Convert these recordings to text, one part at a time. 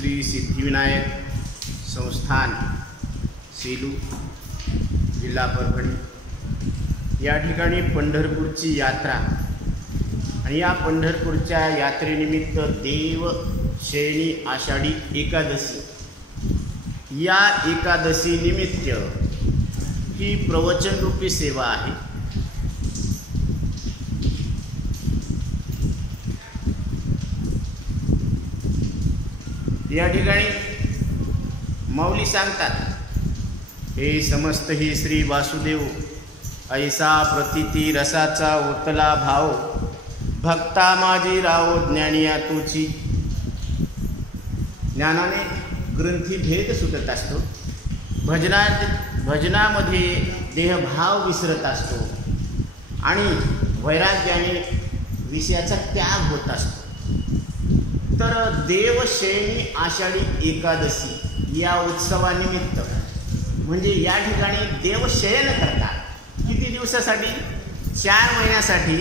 श्री सिद्धिविनायक संस्थान सेलू जिल्हा परभणी या ठिकाणी पंढरपूरची यात्रा आणि या पंढरपूरच्या यात्रेनिमित्त देवशयनी आषाढी एकादशी या एकादशी निमित्त ही प्रवचनरूपी सेवा आहे। या ठिकाणी माऊली सांगतात, हे समस्त ही श्री वासुदेव ऐसा प्रतीती रसाचा ओतला भाव भक्ता माझी राव ज्ञानिया तुची। ज्ञानाने ग्रंथी भेद सुटत असतो, भजनामध्ये देहभाव विसरत असतो आणि वैराग्याने विषयाचा त्याग होत असतो। तर देवशयनी आषाढी एकादशी या उत्सवानिमित्त म्हणजे या ठिकाणी देवशयन करतात। किती दिवसासाठी? 4 महिन्यासाठी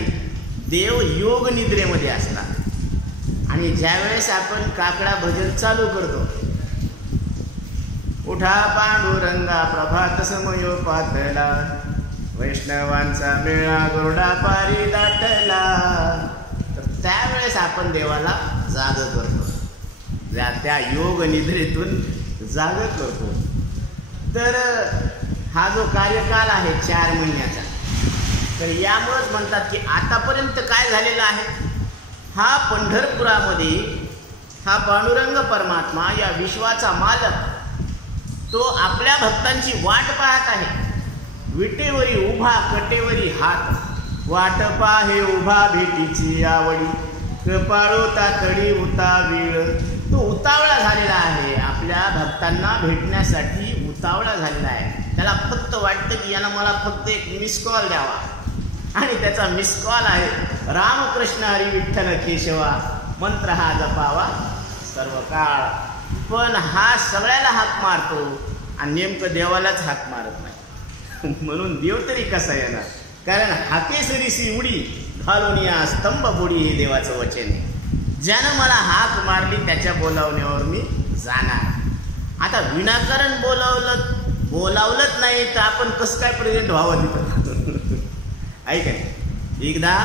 देव योग निद्रेमध्ये असतात। आणि ज्यावेळेस आपण काकडा भजन चालू करतो, उठा पांडुरंगा प्रभात समयो पातला वैष्णवांचा मेळा गरुडा पारी दाटला, तर त्यावेळेस आपण देवाला जाग करतो, त्या योग निद्रेतून जाग करतो। तर हा जो कार्यकाल आहे 4 महिन्याचा, तर यामुळेच म्हणतात की आतापर्यंत काय झालेलं आहे, हा पंढरपुरामध्ये हा पांडुरंग परमात्मा या विश्वाचा मालक तो आपल्या भक्तांची वाट पाहत आहे। विटेवरी उभा कटेवरी हात वाट पाहे उभा भेटीची आवडी कपाळो तातडी उतावीळ, तो उतावळा झालेला आहे, आपल्या भक्तांना भेटण्यासाठी उतावळा झालेला आहे। त्याला फक्त वाटतं की यानं मला फक्त एक मिस कॉल द्यावा, आणि त्याचा मिस कॉल आहे रामकृष्ण हरी विठ्ठल केशवा मंत्र हा जपावा सर्व काळ। पण हा सगळ्याला हाक मारतो आणि नेमकं देवालाच हाक मारत नाही। म्हणून देव तरी कसा येणार, कारण हाकेसरीसी उडी घालून या स्तंभ बुडी हे देवाचं वचन आहे। ज्यानं मला हाक मारली त्याच्या बोलावण्यावर मी जाणार। आता विनाकारण बोलावलंच नाही तर आपण कसं काय प्रेझेंट व्हावं तिथं? ऐका, एकदा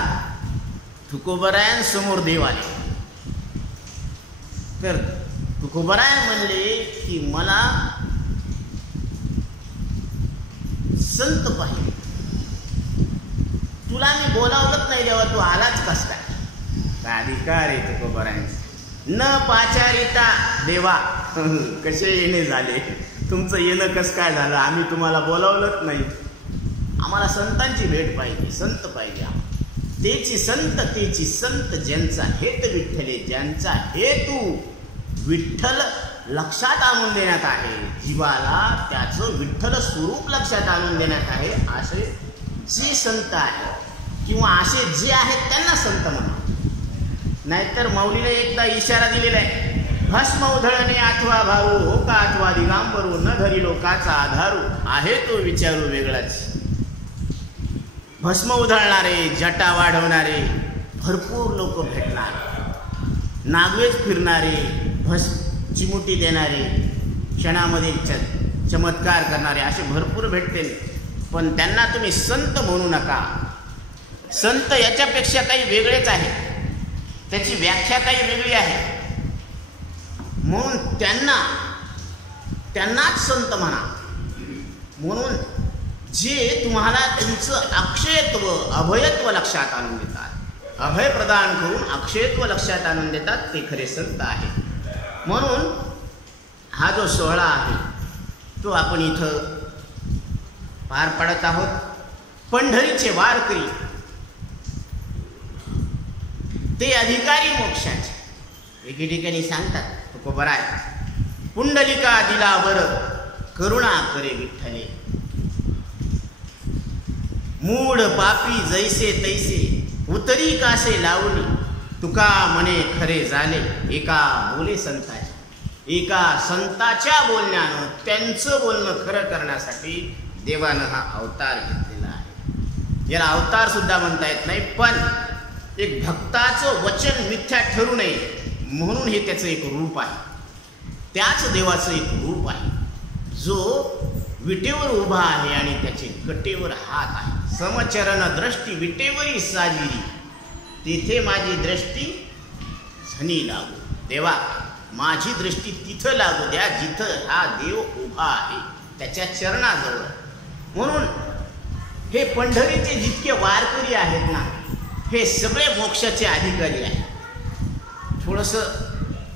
तुकोबरायांसमोर देव आले, तर तुकोबराय म्हणले की मला संत पाहिजे, तुला मी बोलावलंच नाही देवा, तू आलाच कस काय? अधिकार आहे तुकोबरायांचा, न पाचारिता देवा कसे येणे झाले, तुमचं येणं कस काय झालं, आम्ही तुम्हाला बोलावलंच नाही, आम्हाला संतांची भेट पाहिजे, संत पाहिजे। तेची संत ज्यांचा हेत विठ्ठले, ज्यांचा हेतू विठ्ठल लक्षात आणून देण्यात आहे, जीवाला त्याचं विठ्ठल स्वरूप लक्षात आणून देण्यात आहे, असे जे संत आहेत किंवा असे जे आहेत त्यांना संत म्हणा। नाहीतर माऊलीने एकदा इशारा दिलेला आहे, भस्म उधळणे अथवा भाऊ हो का अथवा दिगांबरू न धरी लोकाचा आधारू आहे तो विचारू वेगळाच। भस्म उधळणारे, जटा वाढवणारे भरपूर लोक भेटणार, नागवेच फिरणारे, चिमुटी देणारे, क्षणामध्ये चमत्कार करणारे असे भरपूर भेटतील, पण त्यांना तुम्ही संत म्हणू नका। संत याच्यापेक्षा काही वेगळेच आहे, त्याची व्याख्या काही वेगळी आहे, म्हणून त्यांनाच संत म्हणा। म्हणून जे तुम्हाला तुमचं अक्षयत्व अभयत्व लक्षात आणून देतात, अभय प्रदान करून अक्षयत्व लक्षात आणून देतात, ते खरे संत आहेत। म्हणून हा जो सोहळा आहे तो आपण इथं पार पाडत आहोत। पंढरीचे वारकरी ते अधिकारी मोक्षाचे, एके ठिकाणी सांगतात तुकोबराय, पुंडलिका दिला वर करुणा करे विठ्ठले, मूड पापी जैसे तैसे उतरी कासे लावली, तुका म्हणे खरे झाले एका बोले संताचे। एका संताच्या बोलण्यानं त्यांचं बोलणं खरं करण्यासाठी देवानं हा अवतार घेतलेला आहे। याला अवतार सुद्धा म्हणता येत नाही, पण एक भक्ताचं वचन मिथ्या ठरू नये म्हणून हे त्याचं एक रूप आहे। त्याच देवाचं एक रूप आहे जो विटेवर उभा आहे आणि त्याचे कटेवर हात आहे. समचरण दृष्टी विटेवरी साजिरी, तिथे माझी दृष्टी झनी लागू. देवा, माझी दृष्टी तिथं लागू द्या जिथं हा देव उभा आहे, त्याच्या चरणाजवळ. म्हणून हे पंढरीचे जितके वारकरी आहेत ना, हे सगळे मोक्षाचे अधिकारी आहेत. थोडंसं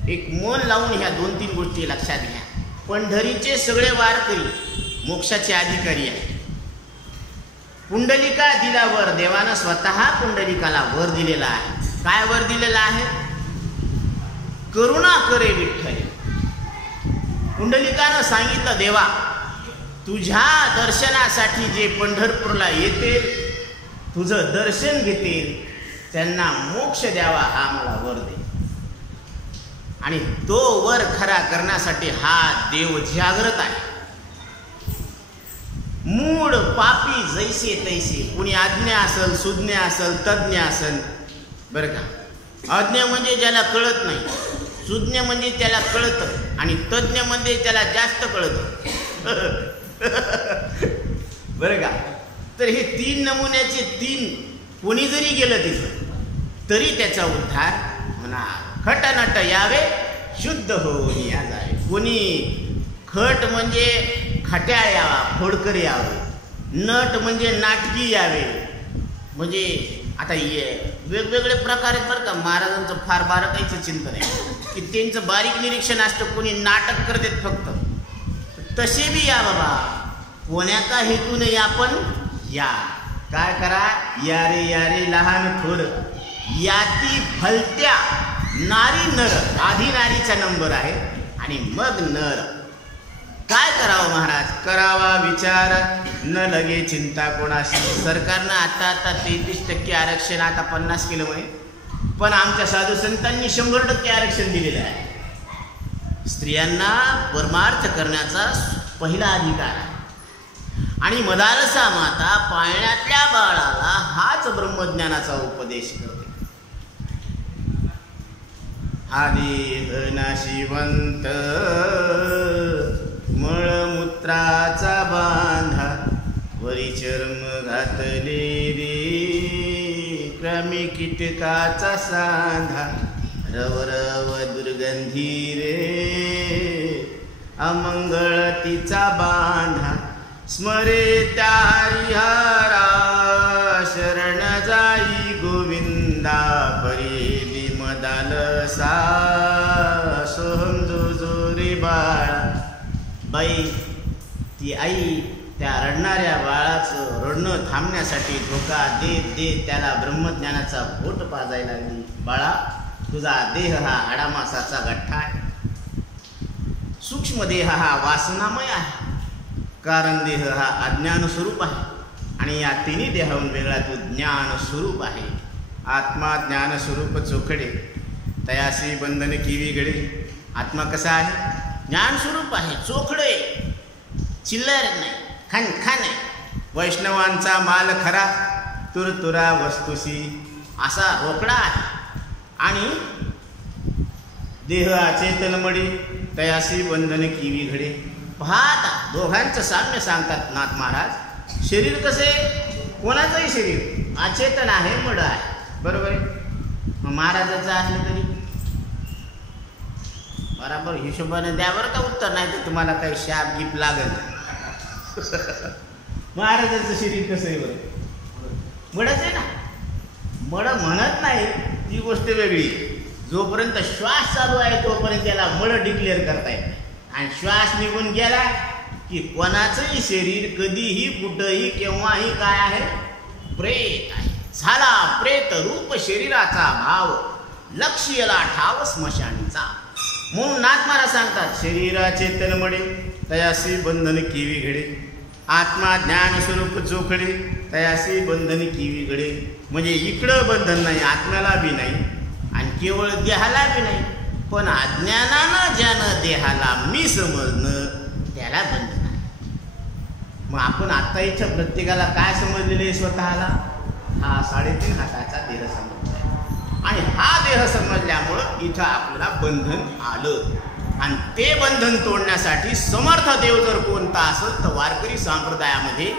एक मन लावून ह्या 2-3 गोष्टी लक्षात घ्या. पंढरीचे सगळे वारकरी मोक्षाचे अधिकारी आहेत. पुंडलिका दिला वर, देवानं स्वतः पुंडलिकाला वर दिलेला आहे. काय वर दिलेला आहे? करुणा करे विठ्ठल. पुंडलिकानं सांगितलं, देवा, तुझ्या दर्शनासाठी जे पंढरपूरला येतील, तुझं दर्शन घेतील, त्यांना मोक्ष द्यावा हा मला वर दे. आणि तो वर खरा करण्यासाठी हा देव जागृत आहे. मूळ पापी जैसे तैसे, कुणी आज्ञा असेल, सुज्ञ असेल, तज्ञ असेल, बरं का. अज्ञ म्हणजे ज्याला कळत नाही, सुज्ञ म्हणजे त्याला कळतं, आणि तज्ञ म्हणजे त्याला जास्त कळतं. बरं का. तर हे 3 नमुन्याचे 3 कोणी जरी गेलं तिथं तरी त्याचा उद्धार होणार. खटनट यावे शुद्ध होऊन या जावे. कोणी खट म्हणजे खट्याळ यावा, खोडकर यावे. नट म्हणजे नाटकी यावे. म्हणजे आता वेगवेगळे प्रकार आहेत बरं का. महाराजांचं फार बारकाईचं चिंतन आहे की त्यांचं बारीक निरीक्षण असतं. कोणी नाटक करतात फक्त, तसे बी या बाबा, कोण्या का हेतूने आपण या. काय करा, या रे लहान थोड याती फलत्या नारी नर. आधी नारीचा नंबर आहे आणि मग नर. काय करावं महाराज? करावा विचार न लगे चिंता कोणाशी. सरकारनं आता 33% आरक्षण आता 50 केलं म्हणे, पण आमच्या साधू संतांनी 100% आरक्षण दिलेलं आहे. स्त्रियांना परमार्थ करण्याचा पहिला अधिकार आहे. आणि मदालसा माता पाळण्यातल्या बाळाला हाच ब्रह्मज्ञानाचा उपदेश करते. हा देह नाशिवंत मळमूत्राचा बांधा, वरी चर्म घातले रे क्रमी कीटकाचा सांधा. रवरव दुर्गंधी रे अमंगळ तिचा बांधा. स्मरे त्या हरिहरा शरण जाई गोविंदा. परी मदालसा सोहम जो रे बाळा. बाई, ती आई त्या रडणाऱ्या बाळाचं रडणं थांबण्यासाठी धोका देत देत त्याला ब्रह्मज्ञानाचा बोट पाजायला लागली. बाळा, तुझा देह हा हाडामासाचा गठ्ठा आहे. सूक्ष्म देह हा वासनामय आहे, कारण देह हा अज्ञान स्वरूप आहे. आणि या 3 देहाहून वेगळा तो ज्ञान स्वरूप आहे. आत्मा ज्ञान स्वरूप चोखडे, तयासी बंधन किवी गडे. आत्मा कसा आहे? ज्ञान स्वरूप आहे, चोखडे, चिल्लर नाही, खनखन आहे. वैष्णवांचा माल खरा, तुरतुरा वस्तुसी असा रोकडा आहे. आणि देह अचेतनमडी, तयासी बंधन किवी घडे. पाहता दोघांचं साम्य सांगतात नाथ महाराज. शरीर कसे? कोणाचंही शरीर अचेतन आहे, मड आहे, बरोबर आहे. मग महाराजाचं असलं तरी बराबर हिशोबाने द्या बरं का उत्तर, नाही तर तुम्हाला काही शाप गिप लागेल. महाराजाचं शरीर कसं आहे बरं? मडच आहे ना. मड म्हणत नाही ती गोष्ट वेगळी. जोपर्यंत श्वास चालू आहे तोपर्यंत त्याला मड डिक्लेअर करता येत नाही. आणि श्वास निघून गेला की कोणाचंही शरीर कधीही कुठंही केव्हाही काय आहे? प्रेत आहे. झाला प्रेत रूप शरीराचा भाव, लक्ष्यला ठाव स्मशानीचा. म्हणून नाथ महाराज सांगतात, शरीराचे तनमडे तयासी बंधन किवी घडे. आत्मा ज्ञान स्वरूप चोखडे, तयासी बंधन किवी घडे. म्हणजे इकडं बंधन नाही, आत्म्याला बी नाही आणि केवळ देहाला बी नाही. पण अज्ञानानं ज्यानं देहाला मी समजणं त्याला बंधन आहे. मग आपण आत्ता इथं प्रत्येकाला काय समजलेलं आहे? स्वतःला हा 3.5 हाताचा देह समजला आहे. आणि हा देह समजल्यामुळं इथं आपल्याला बंधन आलं. आणि ते बंधन तोडण्यासाठी समर्थ देव जर कोणता असेल तर वारकरी संप्रदायामध्ये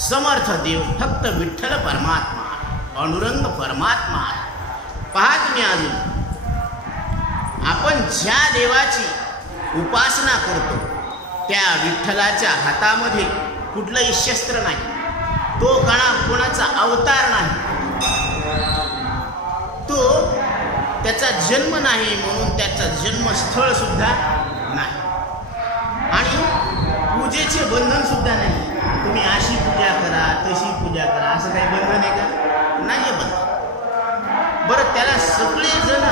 समर्थ देव फक्त विठ्ठल परमात्मा, पांडुरंग परमात्मा. पहा तुम्ही, अजून आपण ज्या देवाची उपासना करतो त्या विठ्ठलाच्या हातामध्ये कुठलंही शस्त्र नाही, तो कोणाचा अवतार नाही, तो त्याचा जन्म नाही म्हणून त्याचा जन्मस्थळ सुद्धा नाही, आणि पूजेचे बंधन सुद्धा नाही. तुम्ही अशी पूजा करा तशी पूजा करा असं काही बंधन आहे का? नाही आहे बंधन. बरं, त्याला सगळे जण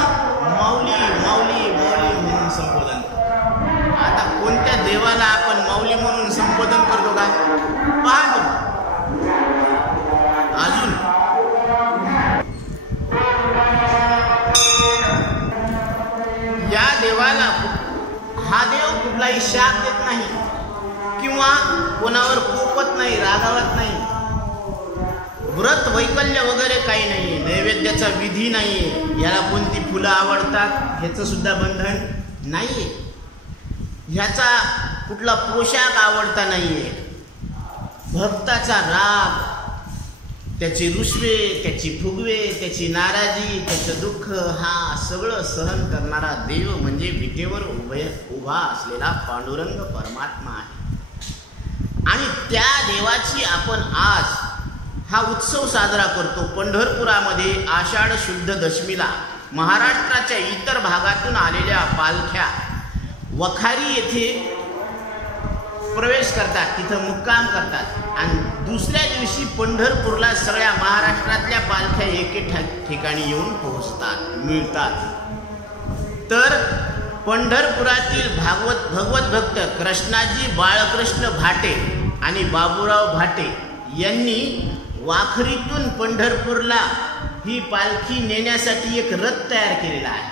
माऊली माऊली माऊली म्हणून संबोधन करतो. आता कोणत्या देवाला आपण माऊली म्हणून संबोधन करतो का? पहा तुम्ही. अजून या देवाला हा देव कुठलाही शाप देत नाही किंवा कोणावर कोपत नाही, रागावत नाही. व्रत वैकल्य वगैरे काही नाहीये, नैवेद्याचा विधी नाहीये, याला कोणती फुलं आवडतात ह्याचं सुद्धा बंधन नाहीये, ह्याचा कुठला पोशाख आवडता नाहीये. भक्ताचा राग, त्याचे रुसवे, त्याची फुगवे, त्याची नाराजी, त्याचं दुःख, हा सगळं सहन करणारा देव म्हणजे विटेवर उभा असलेला पांडुरंग परमात्मा आहे. आणि त्या देवाची आपण आज हा उत्सव साजरा करतो. पंढरपुरामध्ये आषाढ शुद्ध दशमीला महाराष्ट्राच्या इतर भागातून आलेल्या पालख्या वखारी येथे प्रवेश करतात, तिथं मुक्काम करतात आणि दुसऱ्या दिवशी पंढरपूरला सगळ्या महाराष्ट्रातल्या पालख्या एके ठिकाणी येऊन पोहोचतात, मिळतात. तर पंढरपुरातील भगवत भक्त कृष्णाजी बाळकृष्ण भाटे आणि बाबूराव भाटे यांनी वाखरीतून पंढरपूरला ही पालखी नेण्यासाठी एक रथ तयार केलेला आहे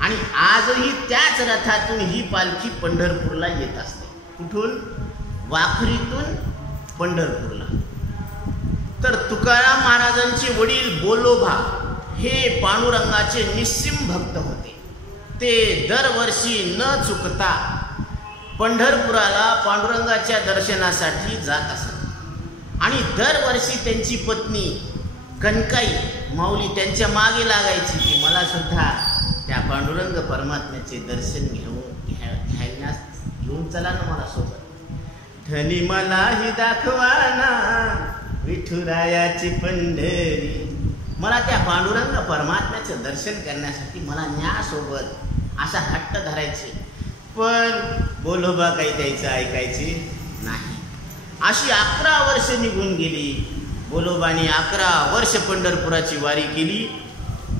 आणि आजही त्याच रथातून ही पालखी पंढरपूरला येत असते. कुठून? वाखरीतून पंढरपूरला. तर तुकाराम महाराजांचे वडील बोलोबा हे पांडुरंगाचे निस्सीम भक्त होते. ते दरवर्षी न चुकता पंढरपुराला पांडुरंगाच्या दर्शनासाठी जात असत आणि दरवर्षी त्यांची पत्नी कनकाई माऊली त्यांच्या मागे लागायची की मला सुद्धा त्या पांडुरंग परमात्म्याचे दर्शन घेऊन चला ना मला सोबत. धनी मलाही दाखवाना विठुरायाची पंढरी, मला त्या पांडुरंग परमात्म्याचं दर्शन करण्यासाठी मला न्या सोबत असा हट्ट धरायचे. पण बोलोबा काही त्याचं ऐकायचे नाही. अशी 11 वर्ष निघून गेली. बोलोबाने 11 वर्ष पंढरपुराची वारी केली.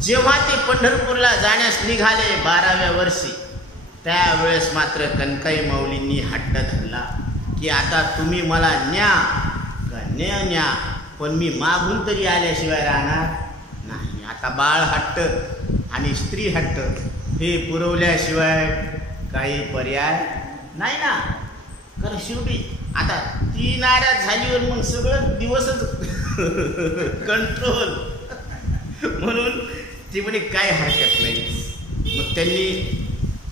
जेव्हा ते पंढरपूरला जाण्यास निघाले 12व्या वर्षी, त्यावेळेस मात्र कनकाई माऊलींनी हट्ट धरला की आता तुम्ही मला न्या का न्या, पण मी मागून तरी आल्याशिवाय राहणार नाही. आता बाळ हट्ट आणि स्त्री हट्ट हे पुरवल्याशिवाय काही पर्याय नाही ना. कारण शेवटी आता ती नाराज झालीवर मग सगळं दिवसच कंट्रोल, म्हणून ती म्हणे काय हरकत नाही. मग त्यांनी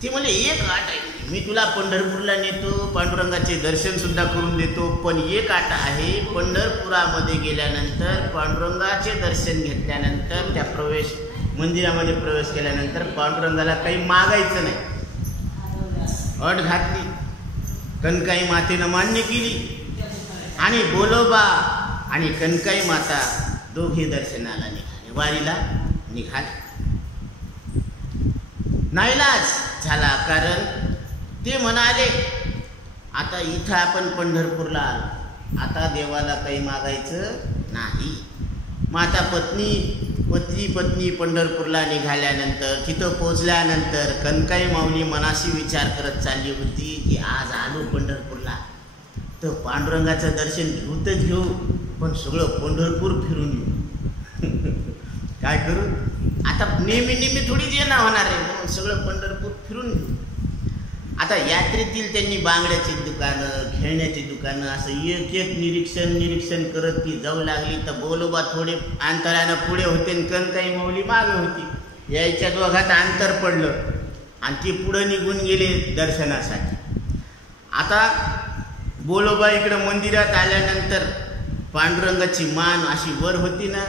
ती म्हणे एक अट आहे, मी तुला पंढरपूरला नेतो, पांडुरंगाचे दर्शन सुद्धा करून देतो, पण एक अट आहे, पंढरपुरामध्ये गेल्यानंतर पांडुरंगाचे दर्शन घेतल्यानंतर त्या मंदिरामध्ये प्रवेश केल्यानंतर पांडुरंगाला काही मागायचं नाही. अट घातली. कनकाई मातेनं मान्य केली आणि बोलोबा आणि कनकाई माता दोघे दर्शनाला निघाले, वारीला निघाले. नाईलाज झाला, कारण ते म्हणाले आता इथं आपण पंढरपूरला आलो, आता देवाला काही मागायचं नाही. माता पत्नी पंढरपूरला निघाल्यानंतर तिथं पोचल्यानंतर कनकाई माऊली मनाशी विचार करत चालली होती की आज आलो पंढरपूरला तर पांडुरंगाचं दर्शन घेऊतच घेऊ, पण सगळं पंढरपूर फिरून येऊ. काय करू आता, नेहमी थोडीच येणं होणार आहे, म्हणून सगळं पंढरपूर फिरून घेऊ. आता यात्रेतील त्यांनी बांगड्याची दुकानं, खेळण्याची दुकानं असं एक निरीक्षण करत ती जाऊ लागली. तर बोलोबा थोडे अंतरानं पुढे होते आणि कनकाई माऊली मागे होती. यायच्या दोघात अंतर पडलं. आणि ते पुढे निघून गेले दर्शनासाठी. आता बोलोबा इकडं मंदिरात आल्यानंतर पांडुरंगाची मान अशी वर होती ना,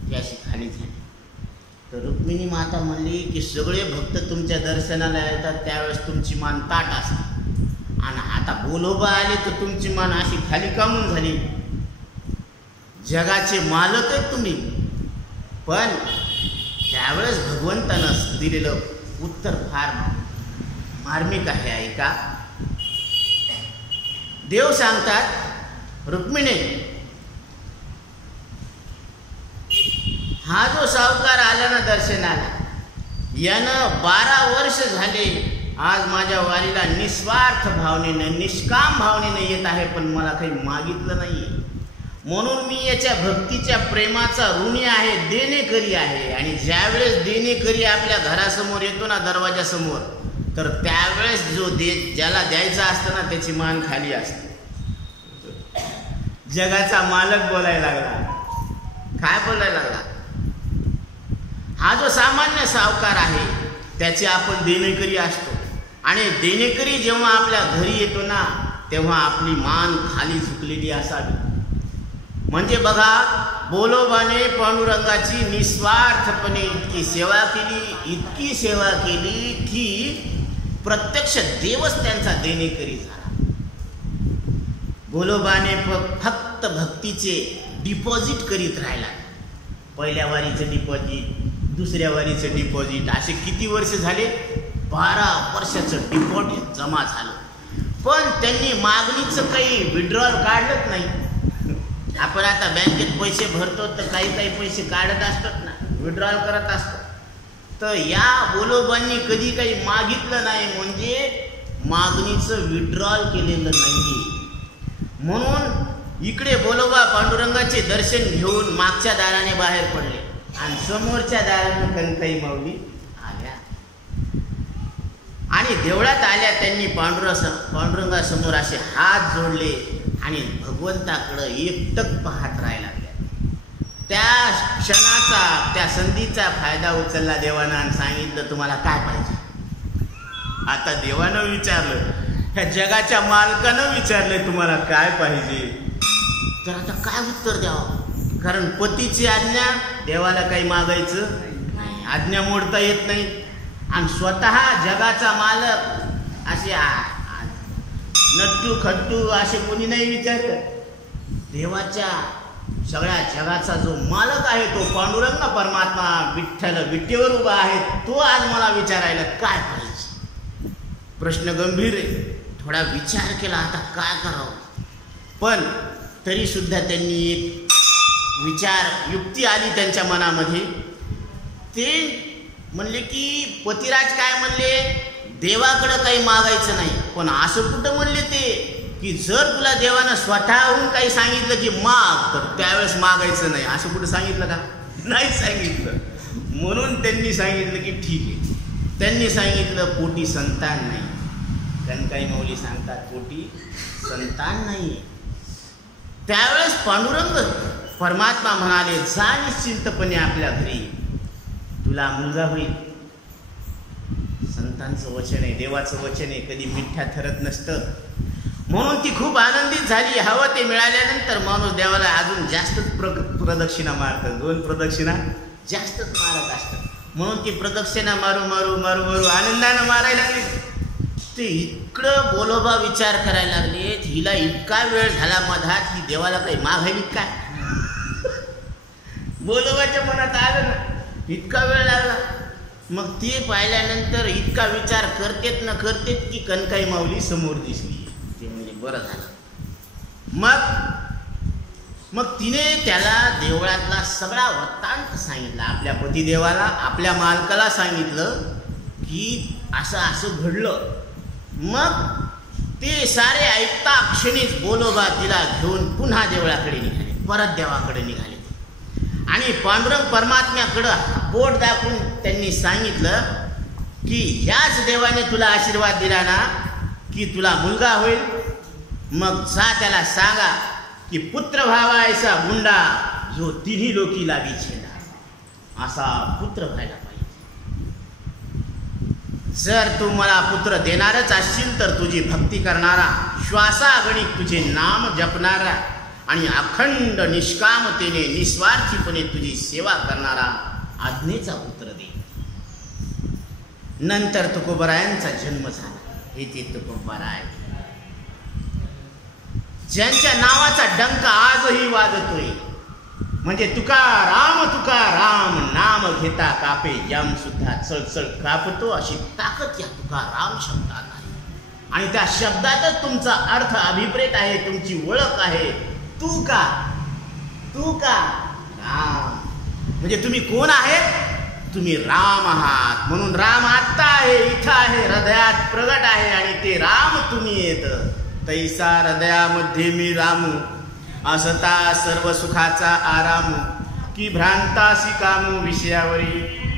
ती अशी खाली झाली. तर रुक्मिणी माता म्हणली की सगळे भक्त तुमच्या दर्शनाला येतात त्यावेळेस तुमची मान ताट असते, आणि आता बोलोबा आले तर तुमची मान अशी खाली कामून झाली. जगाचे मालक आहेत तुम्ही. पण त्यावेळेस भगवंतानं दिलेलं उत्तर फार मार्मिक आहे. ऐका, देव सांगतात रुक्मिणी, हा जो सावकार आला ना दर्शनाला, यानं 12 वर्ष झाले आज माझ्या वारीला निस्वार्थ भावनेनं निष्काम भावनेनं येत आहे, पण मला काही मागितलं नाही. म्हणून मी याच्या भक्तीच्या प्रेमाचा ऋणी आहे, देणेकरी आहे. आणि ज्यावेळेस देणेकरी आपल्या घरासमोर येतो ना, दरवाजासमोर, तर त्यावेळेस जो ज्याला द्यायचा असतं ना त्याची मान खाली असते. जगाचा मालक बोलायला लागला. काय बोलायला लागला? हा जो सामान्य सावकार आहे त्याचे आपण देणेकरी असतो, आणि देणेकरी जेव्हा आपल्या घरी येतो ना तेव्हा आपली मान खाली झुकलेली असावी. म्हणजे बघा, बोलोबाने पांडुरंगाची निस्वार्थपणे इतकी सेवा केली की प्रत्यक्ष देवच त्यांचा देणेकरी झाला. बोलोबाने फक्त भक्तीचे डिपॉझिट करीत राहिला. पहिल्या वारीचं डिपॉझिट, दुसऱ्या वारीचं डिपॉझिट, असे किती वर्ष झाले? 12 वर्षाचं डिपॉझिट जमा झालं. पण त्यांनी मागणीचं काही विड्रॉल काढलंच नाही. आपण आता बँकेत पैसे भरतो तर काही पैसे काढत असतात ना, विड्रॉल करत असतात. तर या बोलोबांनी कधी काही मागितलं नाही, म्हणजे मागणीचं विड्रॉल केलेलं नाही. म्हणून इकडे बोलोबा पांडुरंगाचे दर्शन घेऊन मागच्या दाराने बाहेर पडले, आणि समोरच्या दाराने कणकाई माऊली आल्या. आणि देवळात आल्या त्यांनी पांडुरंगासमोर असे हात जोडले आणि भगवंताकडं एकटक पाहत राहायला लागल्या. त्या क्षणाचा, त्या संधीचा फायदा उचलला देवानं आणि सांगितलं तुम्हाला काय पाहिजे. आता देवानं विचारलं, ह्या जगाच्या मालकानं विचारलंय तुम्हाला काय पाहिजे. तर आता काय उत्तर द्यावं? कारण पतीची आज्ञा, देवाला काही मागायचं नाही, आज्ञा मोडता येत नाही. आणि स्वतः जगाचा मालक असे नट्टू खट्टू असे कोणी नाही विचारत. देवाच्या सगळ्या जगाचा जो मालक आहे तो पांडुरंग परमात्मा विठ्ठल विट्टेवर उभा आहे, तो आज मला विचारायला काय पाहिजे. प्रश्न गंभीर आहे. थोडा विचार केला आता काय करावं. पण तरी सुद्धा त्यांनी एक विचार युक्ती आली त्यांच्या मनामध्ये. ते म्हणले की पतिराज काय म्हणले, देवाकडं काही मागायचं नाही. पण असं कुठं म्हणले ते की जर तुला देवानं स्वतःहून काही सांगितलं की माग, तर त्यावेळेस मागायचं नाही. असं कुठं सांगितलं का? नाही सांगितलं. म्हणून त्यांनी सांगितलं की ठीक आहे. त्यांनी सांगितलं पोटी संतान नाही. कणकाई माऊली सांगतात पोटी संतान नाही. त्यावेळेस पांडुरंग परमात्मा म्हणाले, जा निश्चिंतपणे आपल्या घरी, तुला मुलगा होईल. संतांचं वचन आहे, देवाचं वचन आहे, कधी मिथ्या ठरत नसतं. म्हणून ती खूप आनंदित झाली. हवं ते मिळाल्यानंतर माणूस देवाला अजून जास्तच प्रदक्षिणा मारतात. 2 प्रदक्षिणा जास्तच मारत असतात. म्हणून ती प्रदक्षिणा मारू मारू मारू मारू आनंदानं मारायला लागली. ते इकडं बोलोबा विचार करायला लागले, हिला इतका वेळ झाला मधात, ही देवाला काही मागायली काय. बोलोबाच्या मनात आलं ना, इतका वेळ लागला. मग ते पाहिल्यानंतर इतका विचार करतेत की कणकाई माऊली समोर दिसली. ते म्हणजे बरं झालं. मग तिने त्याला देवळातला सगळा वृत्तांत सांगितला. आपल्या पतिदेवाला, आपल्या मालकाला सांगितलं की असं असं घडलं. मग ते सारे ऐकता क्षणीच बोलोबा तिला घेऊन पुन्हा देवळाकडे निघाले, परत देवाकडे निघाले. आणि पांडुरंग परमात्म्याकडं बोट दाखवून त्यांनी सांगितलं की ह्याच देवाने तुला आशीर्वाद दिला ना की तुला मुलगा होईल. मग जा त्याला सांगा की पुत्र व्हावा ऐसा गुंडा जो तिन्ही लोकीला बिछेला. असा पुत्र व्हायला पाहिजे. जर तू मला पुत्र देणारच असशील तर तुझी भक्ती करणारा, श्वासागणिक तुझे नाम जपणारा आणि अखंड निष्कामतेने निस्वार्थीपणे तुझी सेवा करणारा आज्ञेचा पुत्र दे. नंतर तुकोबारायांचा जन्म झाला. हे ते तुकोबाराय ज्यांच्या नावाचा डंक आजही वाजतोय. म्हणजे तुकाराम नाम घेता कापे, यम सुद्धा चळचळ कापतो अशी ताकद या तुकाराम शब्दात आहे. आणि त्या शब्दातच तुमचा अर्थ अभिप्रेत आहे, तुमची ओळख आहे. तू का राम म्हणजे तुम्ही कोण आहेत? तुम्ही राम आहात. म्हणून राम आत्ता आहे, इथं आहे, हृदयात प्रगट आहे. आणि ते राम तुम्ही येत. तैसा हृदयामध्ये मी रामू, असता सर्व सुखाचा आराम, की भ्रांतासी कामू विषयावरी.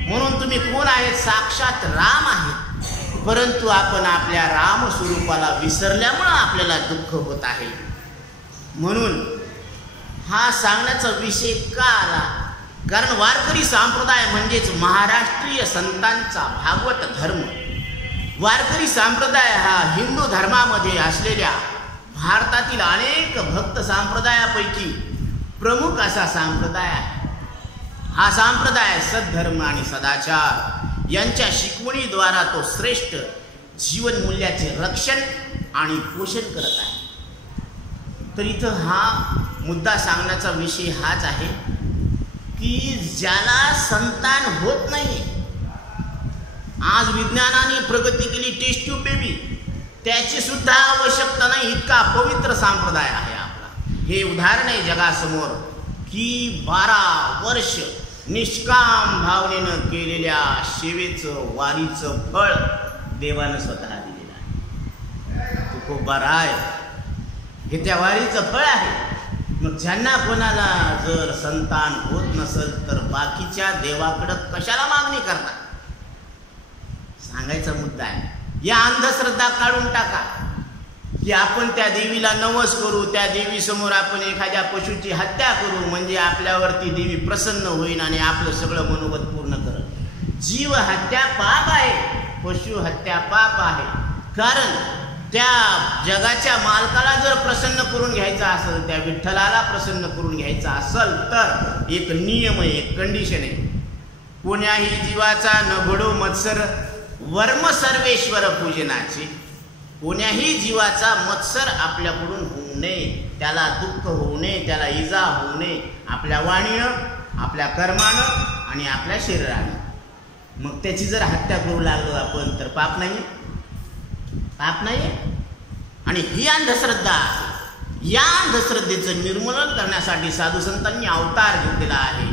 म्हणून तुम्ही कोण आहेत? साक्षात राम आहेत. परंतु आपण आपल्या राम स्वरूपाला विसरल्यामुळं आपल्याला दुःख होत आहे. म्हणून हा सांगण्याचा विषय का आला? कारण वारकरी संप्रदाय म्हणजेच महाराष्ट्रीय संतांचा भागवत धर्म. वारकरी संप्रदाय हा हिंदू धर्मामध्ये असलेल्या भारतातील अनेक भक्त संप्रदायापैकी प्रमुख असा संप्रदाय आहे. हा संप्रदाय सद्धर्म आणि सदाचार यांच्या शिकवणीद्वारा तो श्रेष्ठ जीवन मूल्याचे रक्षण आणि पोषण करत आहे. तर इथं हा मुद्दा सांगण्याचा विषय हाच आहे की ज्याला संतान होत नाही, आज विज्ञानाने प्रगती केली, टेस्ट ट्यूब बेबी, त्याची सुद्धा आवश्यकता नाही, इतका पवित्र संप्रदाय आहे आपला. हे उदाहरण आहे जगासमोर की 12 वर्ष निष्काम भावनेनं केलेल्या सेवेचं वारीचं फळ देवानं स्वतः दिलेलं आहे. तुकोबाराय हे त्या वारीचं फळ आहे. मग ज्यांना कोणाला जर संतान होत नसेल तर बाकीच्या देवाकडं कशाला मागणी करतात? सांगायचा मुद्दा आहे. या अंधश्रद्धा काढून टाका की आपण त्या देवीला नवस करू, त्या देवीसमोर आपण एखाद्या पशुची हत्या करू म्हणजे आपल्यावरती देवी प्रसन्न होईल आणि आपलं सगळं मनोगत पूर्ण करेल. जीव हत्या पाप आहे, पशु हत्या पाप आहे. कारण त्या जगाच्या मालकाला जर प्रसन्न करून घ्यायचा असेल, त्या विठ्ठलाला प्रसन्न करून घ्यायचा असेल तर एक नियम आहे, एक कंडिशन आहे. कोण्याही जीवाचा न घडो मत्सर वर्म सर्वेश्वर पूजनाचे. कोण्याही जीवाचा मत्सर आपल्याकडून होऊ नये, त्याला दुःख होऊ नये, त्याला इजा होऊ नये, आपल्या वाणीनं, आपल्या कर्मानं आणि आपल्या शरीरानं. मग त्याची जर हत्या करू लागलो आपण तर पाप नाही? पाप नाही. आणि ही अंधश्रद्धा आहे. या अंधश्रद्धेचं निर्मूलन करण्यासाठी साधू संतांनी अवतार घेतलेला आहे.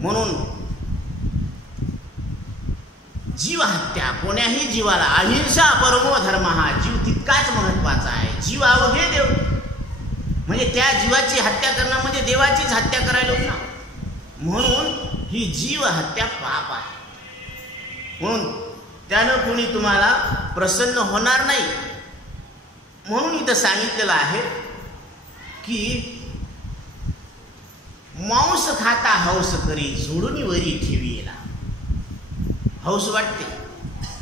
म्हणून जीव हत्या, कोण्याही जीवाला, अहिंसा परमो धर्म, हा जीव तितकाच महत्वाचा आहे. जीव अवघे देव, म्हणजे त्या जीवाची हत्या करणं म्हणजे देवाचीच हत्या करायला ना. म्हणून ही जीव हत्या पाप आहे. म्हणून त्यानं कोणी तुम्हाला प्रसन्न होणार नाही. म्हणून इथं सांगितलेलं आहे की मांस खाता हौस करी, जोडून वरी ठेवीला. हौस वाटते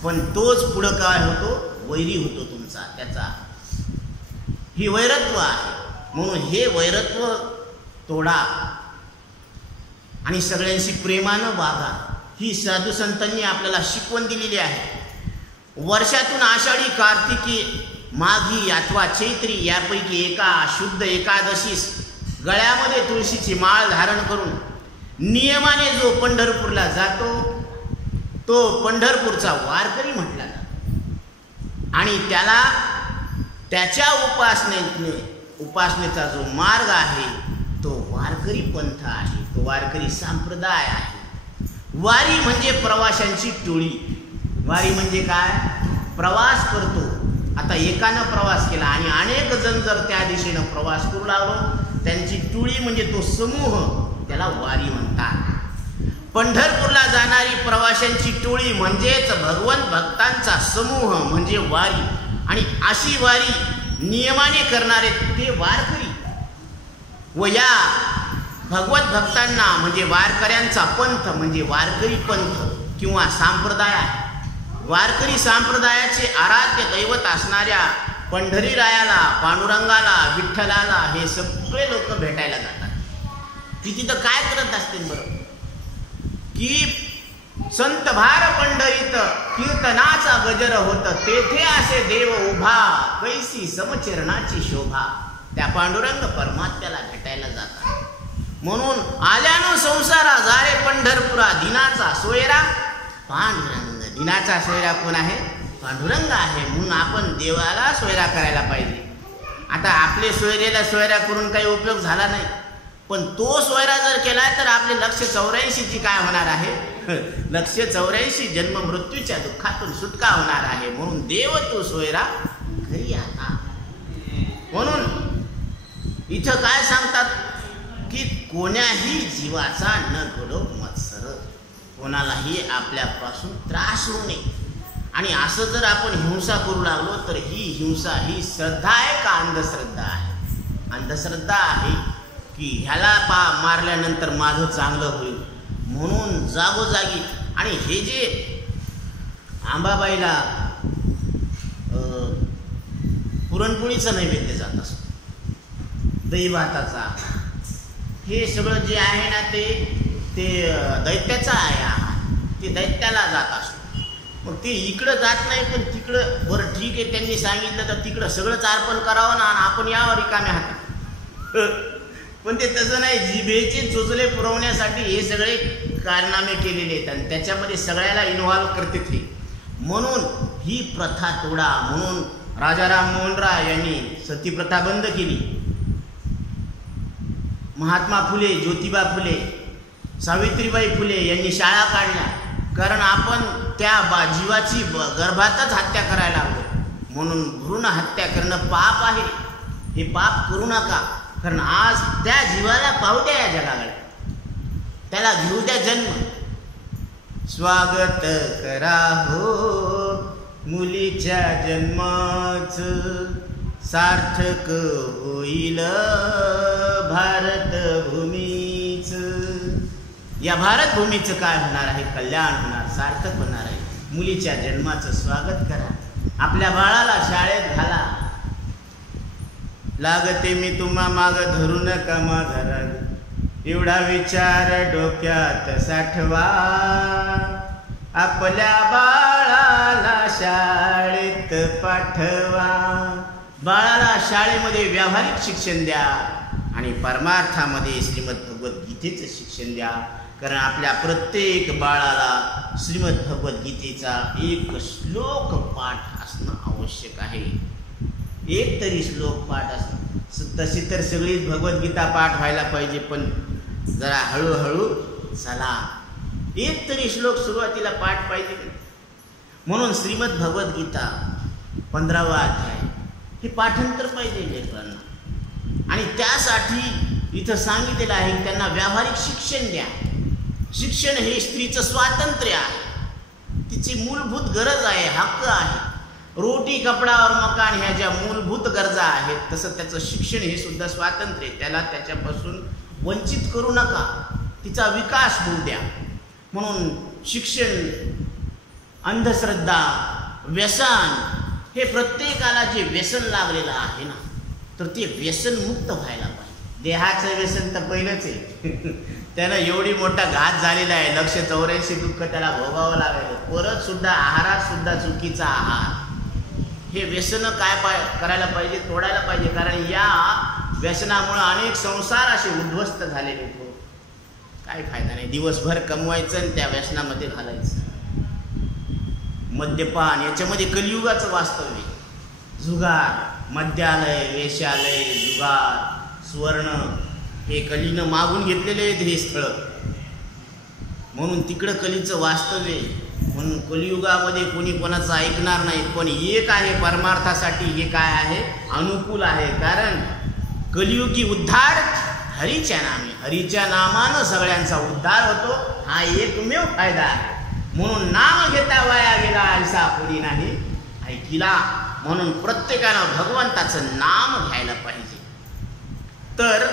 पण तोच पुढं काय होतो? वैरी होतो तुमचा, त्याचा. ही वैरत्व आहे. म्हणून हे वैरत्व तोडा आणि सगळ्यांशी प्रेमानं वागा. ही साधू संतांनी आपल्याला शिकवण दिलेली आहे. वर्षातून आषाढी, कार्तिकी, माघी अथवा चैत्री यापैकी एका शुद्ध एकादशीस गळ्यामध्ये तुळशीची माळ धारण करून नियमाने जो पंढरपूरला जातो तो पंढरपूरचा वारकरी म्हटला जातो. आणि त्याला त्याच्या उपासनेचा जो मार्ग आहे तो वारकरी पंथ आहे, तो वारकरी संप्रदाय आहे. वारी म्हणजे प्रवाशांची टोळी. वारी म्हणजे काय? प्रवास करतो. आता एकानं प्रवास केला आणि अनेक जण जर त्या दिशेनं प्रवास करू लागलो, त्यांची टोळी म्हणजे तो समूह, त्याला वारी म्हणतात. पंढरपूरला जाणारी प्रवाशांची टोळी म्हणजेच भगवंत भक्तांचा समूह म्हणजे वारी. आणि अशी वारी नियमाने करणारे ते वारकरी. व या भगवत भक्तांना म्हणजे वारकऱ्यांचा पंथ म्हणजे वारकरी पंथ किंवा संप्रदाय आहे. वारकरी संप्रदायाचे आराध्य दैवत असणाऱ्या पंढरीरायाला, पांडुरंगाला, विठ्ठलाला हे सगळे लोक भेटायला जातात. ती तिथं काय करत असतील बरं, की संत भार पंढरीत कीर्तनाचा गजर होत, तेथे असे देव उभा, कैसी समचरणाची शोभा. त्या पांडुरंग परमात्म्याला भेटायला जातात. म्हणून आल्यानो संसारा जारे पंढरपुरा, दिनाचा सोयरा पांडुरंग. दिनाचा सोयरा कोण आहे? पांडुरंग आहे. म्हणून आपण देवाला सोयरा करायला पाहिजे. आता आपले सोयरेला सोयरा करून काही उपयोग झाला नाही, पण तो सोयरा जर केला तर आपले 184ची काय होणार आहे? 184 जन्म मृत्यूच्या दुःखातून सुटका होणार आहे. म्हणून देव तो सोयरा घरी आता. म्हणून इथं काय सांगतात की कोण्याही जीवाचा न घडो मत्सर, कोणालाही आपल्यापासून त्रास होऊ नये. आणि असं जर आपण हिंसा करू लागलो तर ही हिंसा ही श्रद्धा आहे का अंधश्रद्धा आहे? अंधश्रद्धा आहे की ह्याला मारल्यानंतर माझं चांगलं होईल म्हणून जागोजागी. आणि हे जे आंबाबाईला पुरणपोळीचं नैवेद्य जात असतं, दही भाताचा, हे सगळं जे आहे ना ते दैत्याचं आहे आहार, ते दैत्याला जात असतो. मग ते इकडं जात नाही, पण तिकडं बरं ठीक आहे, त्यांनी सांगितलं तर तिकडं सगळंच अर्पण करावं ना, आणि आपण यावर रिकाम्या हातात. पण ते तसं नाही. जिभेचे चोचले पुरवण्यासाठी हे सगळे कारनामे केलेले आहेत आणि त्याच्यामध्ये सगळ्याला इन्व्हॉल्व करते ते. म्हणून ही प्रथा तोडा. म्हणून राजाराम मोहन राय यांनी सतीप्रथा बंद केली. महात्मा फुले, ज्योतिबा फुले, सावित्रीबाई फुले यांनी शाळा काढल्या. कारण आपण त्या जीवाची गर्भातच हत्या करायला लागलो. म्हणून भ्रूण हत्या करणं पाप आहे. हे पाप करू नका. कारण आज त्या जीवाला पाहू द्या या जगाकडे, त्याला घेऊ द्या जन्म. स्वागत करा हो मुलीच्या जन्माच, सार्थक होईल भारत भूमीच. या भारत भूमीचं काय होणार आहे? कल्याण होणार, सार्थक होणार आहे. मुलीच्या जन्माचं स्वागत करा. आपल्या बाळाला शाळेत घाला. लागते मी तुम्हा माग धरू नका माझा राग, एवढा विचार डोक्यात साठवा. आपल्या बाळाला शाळेत पाठवा. बाळाला शाळेमध्ये व्यावहारिक शिक्षण द्या आणि परमार्थामध्ये श्रीमद भगवद्गीतेचं शिक्षण द्या. कारण आपल्या प्रत्येक बाळाला श्रीमद भगवद्गीतेचा एक श्लोक पाठ असणं आवश्यक आहे. एक तरी श्लोक पाठ असणं. तशी तर सगळीच भगवद्गीता पाठ व्हायला पाहिजे, पण जरा हळूहळू चला. एक तरी श्लोक सुरुवातीला पाठ पाहिजे. म्हणून श्रीमद भगवद्गीता 15वा अध्याय हे पाठांतर पाहिजे लेकरांना. आणि त्यासाठी इथं सांगितलेलं आहे की त्यांना व्यावहारिक शिक्षण द्या. शिक्षण हे स्त्रीचं स्वातंत्र्य आहे, तिची मूलभूत गरज आहे, हक्क आहे. रोटी, कपडा और मकान ह्या ज्या मूलभूत गरजा आहेत, तसं त्याचं शिक्षण हे सुद्धा स्वातंत्र्य. त्याला त्याच्यापासून वंचित करू नका, तिचा विकास होऊ द्या. म्हणून शिक्षण, अंधश्रद्धा, व्यसन, हे प्रत्येकाला जे व्यसन लागलेलं आहे ना, तर ते व्यसनमुक्त व्हायला पाहिजे. देहाचं व्यसन तर पहिलंच आहे. त्यानं एवढी मोठा घात झालेला आहे. 184 दुःख त्याला भोगावं लागेल. परत सुद्धा आहारात सुद्धा चुकीचा आहार. हे व्यसन काय करायला पाहिजे? तोडायला पाहिजे. कारण या व्यसनामुळे अनेक संसार असे उद्ध्वस्त झालेले. काय फायदा नाही. दिवसभर कमवायचं आणि त्या व्यसनामध्ये घालायचं. मद्यपान, याच्यामध्ये कलियुगाचं वास्तव्य. जुगार, मद्यालय, वेश्यालय, जुगार, सुवर्ण, हे कलीनं मागून घेतलेले आहेत हे स्थळ. म्हणून तिकडं कलीचं वास्तव्य. म्हणून कलियुगामध्ये कोणी कोणाचं ऐकणार नाही. पण एक आहे परमार्थासाठी, हे काय आहे? अनुकूल आहे. कारण कलियुगी उद्धार हरीच्या नामे, हरीच्या नामानं सगळ्यांचा उद्धार होतो. हा एकमेव फायदा आहे. म्हणून नाम घेता वाया गेला ऐसा कोणी नाही ऐकिला. म्हणून प्रत्येकानं भगवंताचं नाम घ्यायला पाहिजे. तर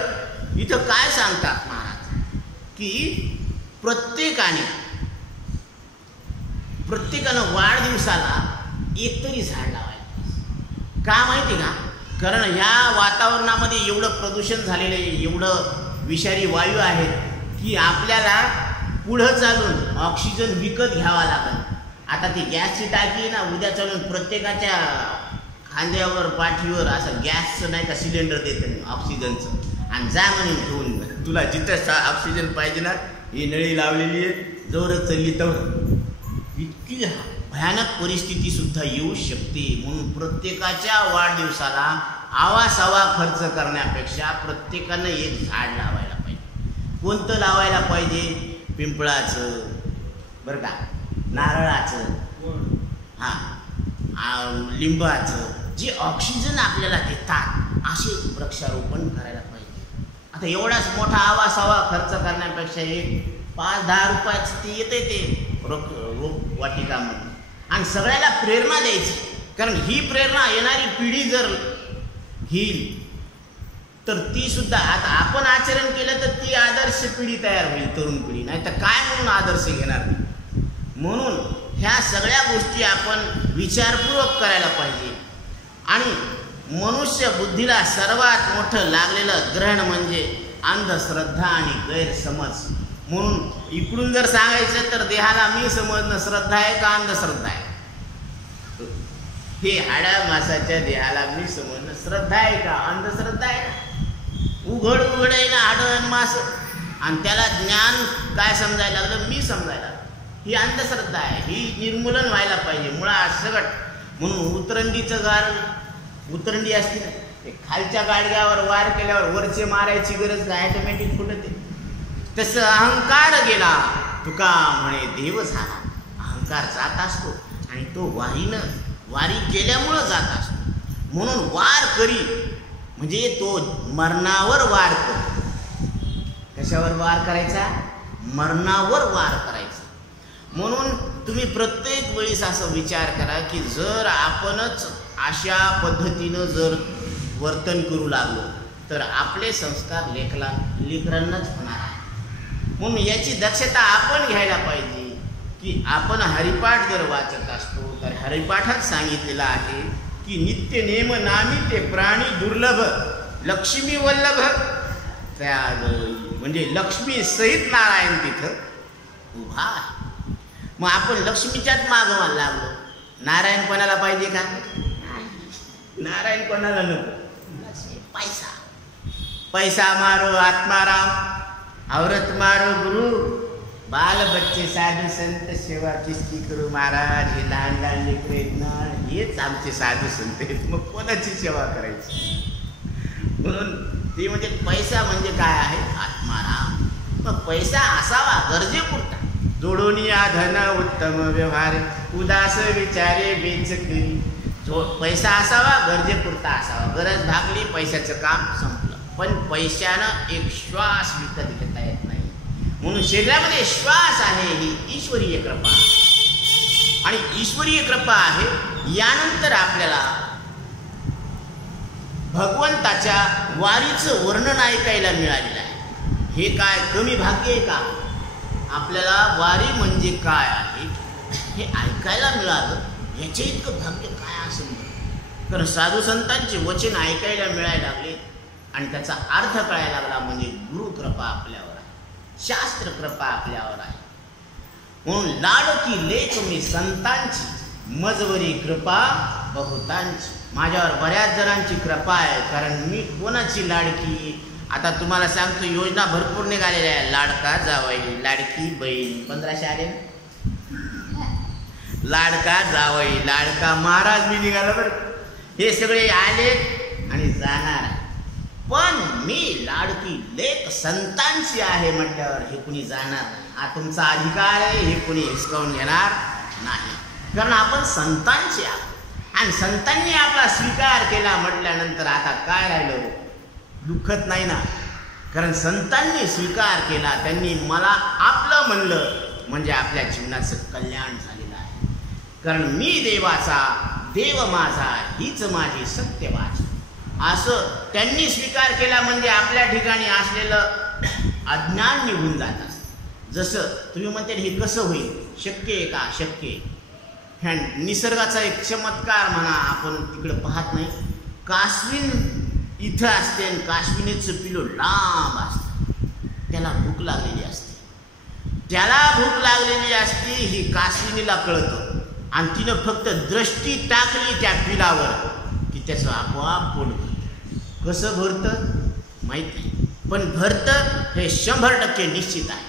इथं काय सांगतात महाराज की प्रत्येकाने प्रत्येकानं वाढदिवसाला एकतरी झाड लावायला. का माहिती का? कारण ह्या वातावरणामध्ये एवढं प्रदूषण झालेलं आहे, एवढं विषारी वायू आहेत की आपल्याला पुढं चालून ऑक्सिजन विकत घ्यावा लागेल. आता ती गॅसची टाकी आहे ना, उद्या चालून प्रत्येकाच्या खांद्यावर पाठीवर असं गॅसचं नाही का सिलेंडर देतं ऑक्सिजनचं, आणि जा म्हणून घेऊन तुला जिथं ऑक्सिजन पाहिजे ना, ही नळी लावलेली आहे, जोरच चालली तर इतकी भयानक परिस्थिती सुद्धा येऊ शकते. म्हणून प्रत्येकाच्या वाढदिवसाला आवासावा खर्च करण्यापेक्षा प्रत्येकानं एक झाड लावायला पाहिजे. कोणतं लावायला पाहिजे? पिंपळाचं, बरं का, नारळाचं, हां, लिंबाचं, जे ऑक्सिजन आपल्याला देतात असे वृक्षारोपण करायला पाहिजे. आता एवढाच मोठा आवासावा खर्च करण्यापेक्षा एक 5-10 रुपयाचं ते येते ते रोप वाटिका म्हणून, आणि सगळ्याला प्रेरणा द्यायची. कारण ही प्रेरणा येणारी पिढी जर घेईल तर ती सुद्धा, आता आपण आचरण केलं तर ती आदर्श पिढी तयार होईल, तरुण पिढी. नाही तर काय म्हणून आदर्श घेणार नाही. म्हणून ह्या सगळ्या गोष्टी आपण विचारपूर्वक करायला पाहिजे. आणि मनुष्य बुद्धीला सर्वात मोठं लागलेलं ग्रहण म्हणजे अंधश्रद्धा आणि गैरसमज. म्हणून इकडून जर सांगायचं तर देहाला मी समजणं श्रद्धा आहे का अंधश्रद्धा आहे? हे हाडा मासाच्या देहाला मी समजणं श्रद्धा आहे का अंधश्रद्धा आहे? उघड आहे ना हाडं मास, आणि त्याला ज्ञान काय समजायला लागलं? मी समजायला. ही अंधश्रद्धा आहे, ही निर्मूलन व्हायला पाहिजे मुळात सगट. म्हणून उतरंडी असते ना, ते खालच्या गाडग्यावर वार केल्यावर वरचे मारायची गरज काय, ऑटोमॅटिक फुटते. तसं अहंकार गेला, तुका म्हणे देव झाला. अहंकार जात असतो आणि तो वारी केल्यामुळं जात असतो. म्हणून वार करी म्हणजे तो मरणावर वार कर. कशावर वार करायचा? मरणावर वार करायचा. म्हणून तुम्ही प्रत्येक वेळेस असं विचार करा की जर आपणच अशा पद्धतीनं जर वर्तन करू लागलो तर आपले संस्कार लेकरांनाच होणार आहे. म्हणून याची दक्षता आपण घ्यायला पाहिजे की आपण हरिपाठ जर वाचत असतो तर हरिपाठात सांगितलेलं आहे की नित्य नेम नामी ते प्राणी दुर्लभ लक्ष्मी वल्लभ. त्या म्हणजे लक्ष्मी सहित नारायण तिथं उभा आहे. मग आपण लक्ष्मीच्याच मागवायला लागलो. नारायण कोणाला पाहिजे का? नारायण कोणाला नको. पैसा मारो आत्माराम, औरत मारो गुरु, बाल बच्चे साधू संत सेवा किसकी करू महाराज. हे लहान लहान लेकरं आहेत ना, हेच आमचे साधू संत आहेत. मग कोणाची सेवा करायची? म्हणून ते म्हणजे पैसा म्हणजे काय आहे? आत्माराम. मग पैसा असावा गरजेपुरता. जोडोनिया धन उत्तम व्यवहार, उदास विचारे बेच करी. जो पैसा असावा गरजेपुरता असावा. गरज भागली पैशाचं काम संपलं. पण पैशानं एक श्वास विकत घेता येत नाही. म्हणून शरीरामध्ये श्वास आहे ही ईश्वरीय कृपा, आणि ईश्वरीय कृपा आहे. यानंतर आपल्याला भगवंताच्या वारीचं वर्णन ऐकायला मिळालेलं आहे. हे काय कमी भाग्य आहे का? आपल्याला वारी म्हणजे काय आहे हे ऐकायला मिळालं, याचे इतकं भाग्य काय असेल? कारण साधू संतांचे वचन ऐकायला मिळायला लागले आणि त्याचा अर्थ कळायला लागला म्हणजे गुरुकृपा आपल्यावर आहे, शास्त्र कृपा आपल्यावर आहे. म्हणून लाडकी लेक मी संतांची, मजवरी कृपा बहुतांची. माझ्यावर बऱ्याच जणांची कृपा आहे. कारण मी कोणाची लाडकी? आता तुम्हाला सांगतो, योजना भरपूर निघालेल्या आहे. लाडका जावई, लाडकी बहीण, 1500 आले. लाडका जावई, लाडका महाराज मी निघाला बरं. हे सगळे आले आणि जाणार. पण मी लाडकी लेक संतांची आहे म्हटल्यावर हे कुणी जाणार नाही. हा तुमचा अधिकार आहे, हे कुणी हिसकावून घेणार नाही. कारण आपण संतांचे आहोत आणि संतांनी आपला स्वीकार केला म्हटल्यानंतर आता काय राहिलं? दुःखत नाही ना. कारण संतांनी स्वीकार केला, त्यांनी मला आपलं म्हणलं म्हणजे आपल्या जीवनाचं कल्याण झालेलं आहे. कारण मी देवाचा, देव माझा, हीच माझी सत्यवाच. असं त्यांनी स्वीकार केला म्हणजे आपल्या ठिकाणी असलेलं अज्ञान निघून जात असतं. जसं तुम्ही म्हणते हे कसं होईल? शक्य आहे का? शक्य आहे. ह्या निसर्गाचा एक चमत्कार म्हणा, आपण तिकडं पाहत नाही. कासवीन इथं असते आणि कासविनीचं पिलो लांब असतं, त्याला भूक लागलेली असते. त्याला भूक लागलेली असते ही कासविनीला कळतं आणि तिनं फक्त दृष्टी टाकली त्या पिलावर की त्याचं आपोआप पोट भरतं. कसं भरतं माहीत नाही, पण भरतं हे 100% निश्चित आहे.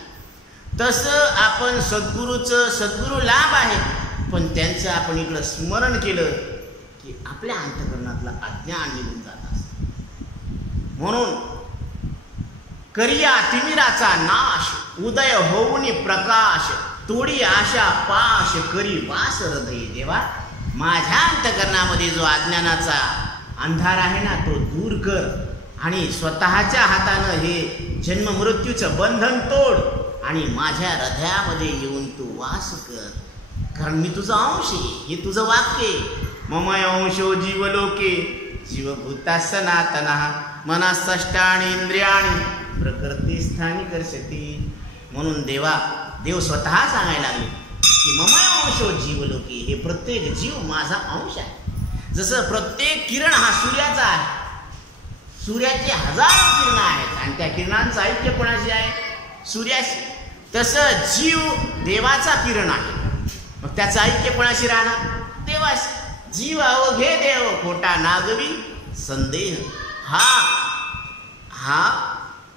तसं आपण सद्गुरू लांब आहेत, पण त्यांचं आपण इकडं स्मरण केलं की आपल्या अंतःकरणातला अज्ञान निघून जात असतं. म्हणून करिया तिमिराचा नाश, उदय होऊनी प्रकाश, तोडी आशा पाश, करी वास हृदय. देवा, माझ्या अंतःकरणामध्ये जो अज्ञानाचा अंधार आहे ना, तो दूर कर आणि स्वतःच्या हातानं हे जन्म मृत्यूचं बंधन तोड आणि माझ्या हृदयामध्ये येऊन तू वास कर. कारण मी तुझा अंश आहे, हे तुझं वाक्य आहे. मम अंशो जीवलोके जीवभूता सनातना मनःष्टानी इंद्रियाणी प्रकृती स्थानी कर्षती. म्हणून देव स्वतः सांगायला लागले की मम अंशो जीवलोके, हे प्रत्येक जीव माझा अंश आहे. जसं प्रत्येक किरण हा सूर्याचा आहे, सूर्याचे हजारो किरण आहेत आणि त्या किरणांचं ऐक्य कोणाशी आहे? सूर्याशी. तसं जीव देवाचा किरण आहे, मग त्याचं ऐक्य कोणाशी राहणार? देवाशी. जीव अवघे देव खोटा नागवी संदेह. हा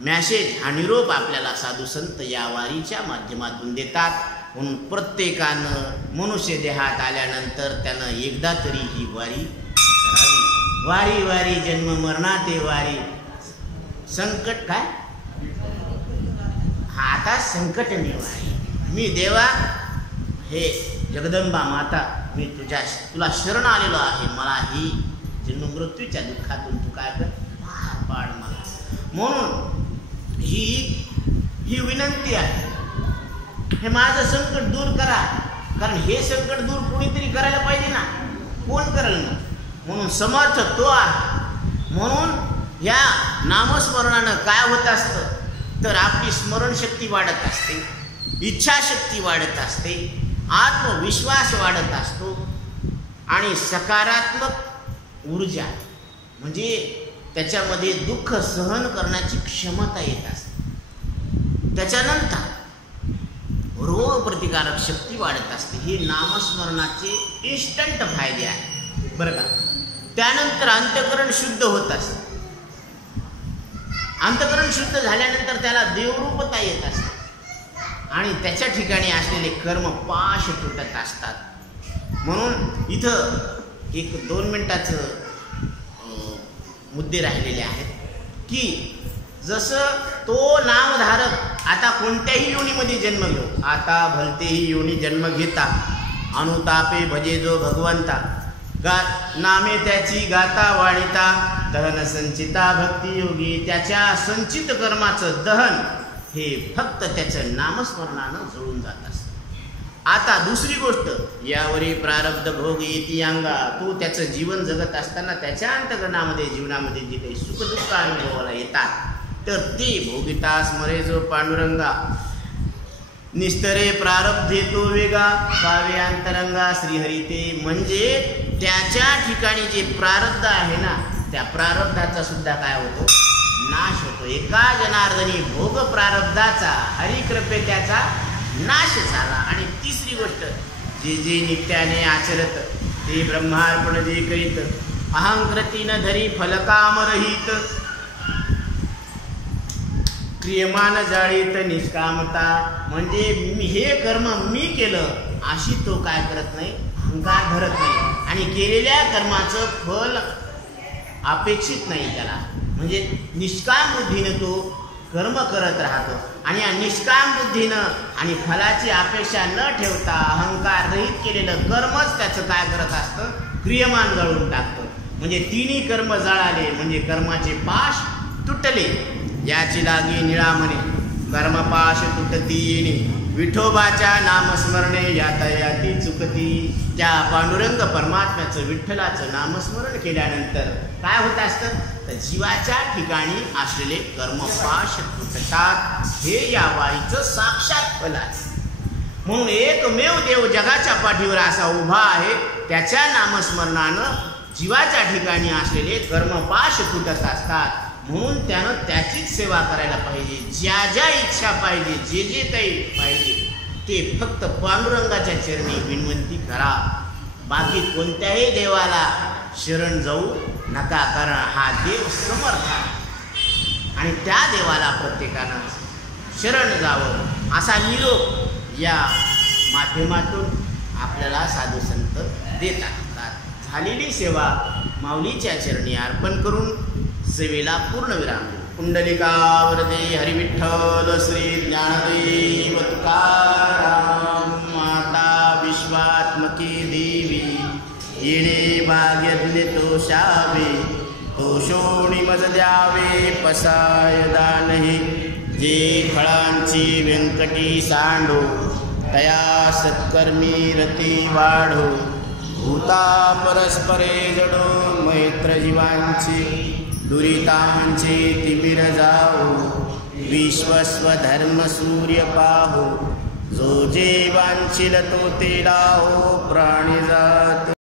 मॅसेज, हा निरोप आपल्याला साधू संत या वारीच्या माध्यमातून देतात. म्हणून प्रत्येकानं मनुष्य देहात आल्यानंतर त्यानं एकदा तरी ही वारी करावी. वारी वारी जन्म मरणाते वारी. संकट काय? हा आता संकट निवारी. मी देवा, हे जगदंबा माता, मी तुला शरण आलेलो आहे. मला ही जन्म मृत्यूच्या दुःखातून तू काय कर, पार पाड मला. म्हणून ही विनंती आहे, हे माझं संकट दूर करा. कारण हे संकट दूर कोणीतरी करायला पाहिजे ना, कोण करेल ना? म्हणून समर्थ तो आहे. म्हणून या नामस्मरणानं काय होत असतं तर आपली स्मरणशक्ती वाढत असते, इच्छाशक्ती वाढत असते, आत्मविश्वास वाढत असतो आणि सकारात्मक ऊर्जा म्हणजे त्याच्यामध्ये दुःख सहन करण्याची क्षमता येत असते. त्याच्यानंतर रोग प्रतिकारक शक्ती वाढत असते. हे नामस्मरणाचे इन्स्टंट फायदे आहेत बरं का. त्यानंतर अंतःकरण शुद्ध होत असते. अंतःकरण शुद्ध झाल्यानंतर त्याला देवरूपता येत असते आणि त्याच्या ठिकाणी असलेले कर्म पाश तुटत असतात. म्हणून इथं 1-2 मिनिटाचं मुद्दे राहिलेले आहेत की जसं तो नामधारक आता कोणत्याही योनीमध्ये जन्म घेऊ, आता भलतेही योनी जन्म घेता, अनुतापे भजे जो भगवंता, नामे त्याची गाता वाढिता, दहन संचिता भक्ती योगी. त्याच्या संचित कर्माचं दहन हे फक्त त्याचं नामस्मरणानं जळून जात असतं. आता दुसरी गोष्ट, यावरी प्रारब्ध भोग येती अंगा. तो त्याचं जीवन जगत असताना त्याच्या अंतःकरणामध्ये जीवनामध्ये जे काही सुखदुःख अनुभवाला येतात तर ते भोगिता स्मरे जो पांडुरंगा. निस्तरे प्रारब्धे तो वेगा, पावे अंतरंगा श्रीहरिते. म्हणजे त्याच्या ठिकाणी जे प्रारब्ध आहे ना, त्या प्रारब्धाचा सुद्धा काय होतो? नाश होतो. एका जनार्दनी भोग प्रारब्धाचा हरिकृपे त्याचा नाश झाला. आणि तिसरी गोष्ट, जे जे नित्याने आचरत ते ब्रह्मार्पण जे करीत, अहंकृती न धरी फलकाम रहित, क्रियमान जाळीत निष्कामता. म्हणजे हे कर्म मी केलं अशी तो काय करत नाही, अहंकार धरत नाही आणि केलेल्या कर्माचं फल अपेक्षित नाही त्याला. म्हणजे निष्काम बुद्धीनं तो कर्म करत राहतो आणि या निष्काम बुद्धीनं आणि फलाची अपेक्षा न ठेवता अहंकार रहित केलेलं कर्मच त्याचं काय करत असतं, क्रियमान जळून टाकतं. म्हणजे तिन्ही कर्म जळाले म्हणजे कर्माचे पाश तुटले. याची लागी निळा म्हणे कर्मपाश तुटती येणे, विठोबाच्या नामस्मरणे यातायाती चुकती. त्या पांडुरंग परमात्म्याचं विठ्ठलाचं नामस्मरण केल्यानंतर काय होत असतं तर जीवाच्या ठिकाणी असलेले कर्मपाश तुटतात. हे या वारीचं साक्षात फल आहे. म्हणून एकमेव देव जगाच्या पाठीवर असा उभा आहे. त्याच्या नामस्मरणानं जीवाच्या ठिकाणी असलेले कर्मपाश तुटत असतात. म्हणून त्यानं त्याचीच सेवा करायला पाहिजे. ज्या ज्या इच्छा पाहिजे, जे जे काही पाहिजे ते फक्त पांडुरंगाच्या चरणी विनवंती करा. बाकी कोणत्याही देवाला शरण जाऊ नका, कारण हा देव समर्थ आहे आणि त्या देवाला प्रत्येकानं शरण जावं असा निरोप या माध्यमातून आपल्याला साधू संत देत असतात. झालेली सेवा माऊलीच्या चरणी अर्पण करून सेवेला पूर्णविराम. कुंडलिकावरदे हरिविठ्ठल श्री ज्ञानदेव तुकाराम. माता विश्वात्मकी देवी येणे भाग्यज्ञ तोषावे. तोषोणी मज द्यावे पसाय दानही. जे फळांची व्यंकटी सांडो तया सत्कर्मी रती वाढो. भूता परस्परे जडो मैत्र जीवांची. दुरितांचे तिमिर जाओ विश्वस्व धर्म सूर्य पाहो. जो जे वांछिल तो ते लाहो प्राणी जात.